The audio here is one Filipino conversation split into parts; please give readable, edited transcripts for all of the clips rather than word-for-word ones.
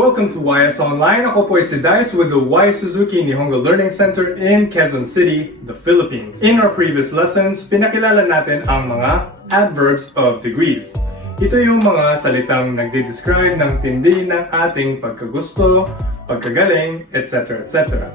Welcome to YS Online. Ako po si Dice with the Y Suzuki Nihongo Learning Center in Quezon City, the Philippines. In our previous lessons, pinakilala natin ang mga adverbs of degrees. Ito yung mga salitang nagde-describe ng tindi ng ating pagkagusto, pagkagaling, etc. etc.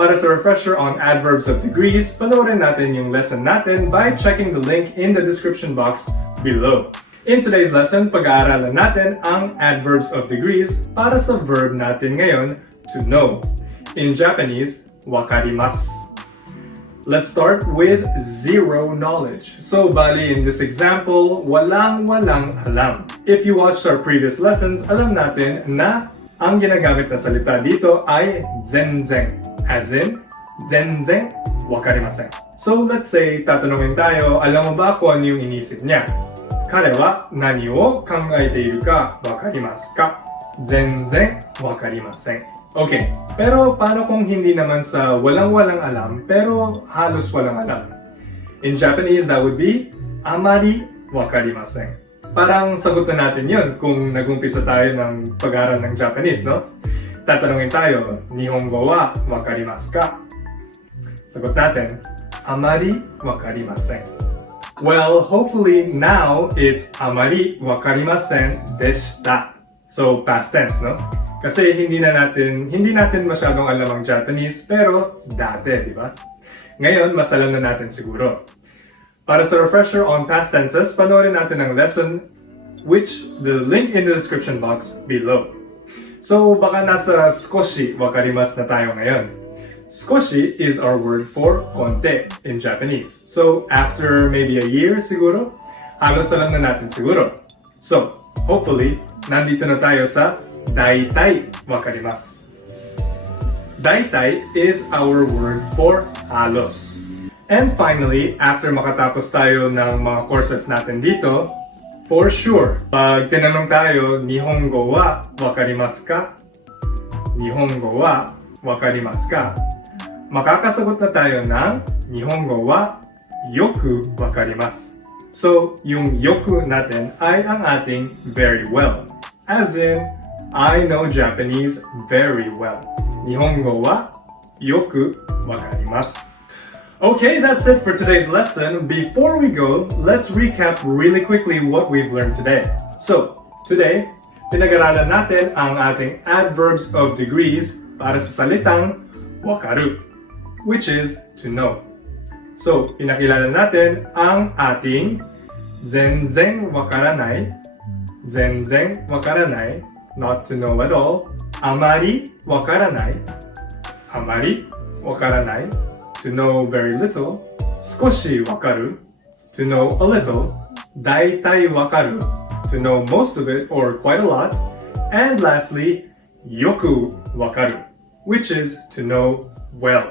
Para sa refresher on adverbs of degrees, panoorin natin yung lesson natin by checking the link in the description box below. In today's lesson, pag-aaralan natin ang adverbs of degrees para sa verb natin ngayon, to know. In Japanese, wakarimasu. Let's start with zero knowledge. So, bali in this example, walang alam. If you watched our previous lessons, alam natin na ang ginagamit na salita dito ay zenzen. As in, zenzen wakarimasen. So, let's say, tatanungin tayo, alam mo ba kung ano yung inisip niya? 彼は何を考えているかわかりますか? 全然わかりません. Okay, pero paano kung hindi naman sa walang alam pero halos walang alam? In Japanese, that would be amari wakarimasen. Parang sagot na natin yun kung nag-umpisa tayo ng pag-aaral ng Japanese, no? Tatanungin tayo, Nihongo wa wakarimasu ka? Sagot natin, amari wakarimasen. Well, hopefully now it's amari wakarimasen deshita. So, past tense, no? Kasi hindi natin masyadong alam ang Japanese, pero dati, di ba? Ngayon, mas alam na natin siguro. Para sa refresher on past tenses, panoorin natin ang lesson, which the link in the description box below. So, baka nasa skoshi wakarimasu na tayo ngayon. Skoshi is our word for konte in Japanese. So, after maybe a year siguro, halos alam na natin siguro. So, hopefully, nandito na tayo sa daitai wakarimasu. Daitai is our word for halos. And finally, after makatapos tayo ng mga courses natin dito, for sure, pag tinanong tayo, Nihongo wa wakarimasu ka? Nihongo wa wakarimasu ka? Makakasagot na tayo ng Nihongo wa yoku wakarimasu. So, yung yoku natin ay ang ating very well. As in, I know Japanese very well. Nihongo wa yoku wakarimasu. Okay, that's it for today's lesson. Before we go, let's recap really quickly what we've learned today. So, today, pinag-aralan natin ang ating adverbs of degrees para sa salitang wakaru, which is to know. So, pinakilala natin ang ating zenzen wakaranai, not to know at all, amari wakaranai, to know very little, skoshi wakaru, to know a little, daitai wakaru, to know most of it or quite a lot, and lastly, yoku wakaru, which is to know well.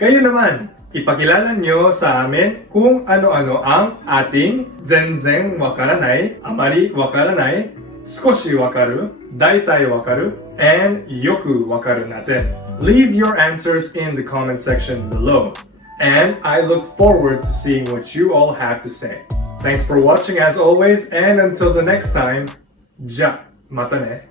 Kayo naman, ipakilala nyo sa amin kung ano-ano ang ating zenzen wakaranai, amari wakaranai, skoshi wakaru, daitai wakaru, and yoku wakaru natin. Leave your answers in the comment section below. And I look forward to seeing what you all have to say. Thanks for watching as always, and until the next time, ja, mata ne.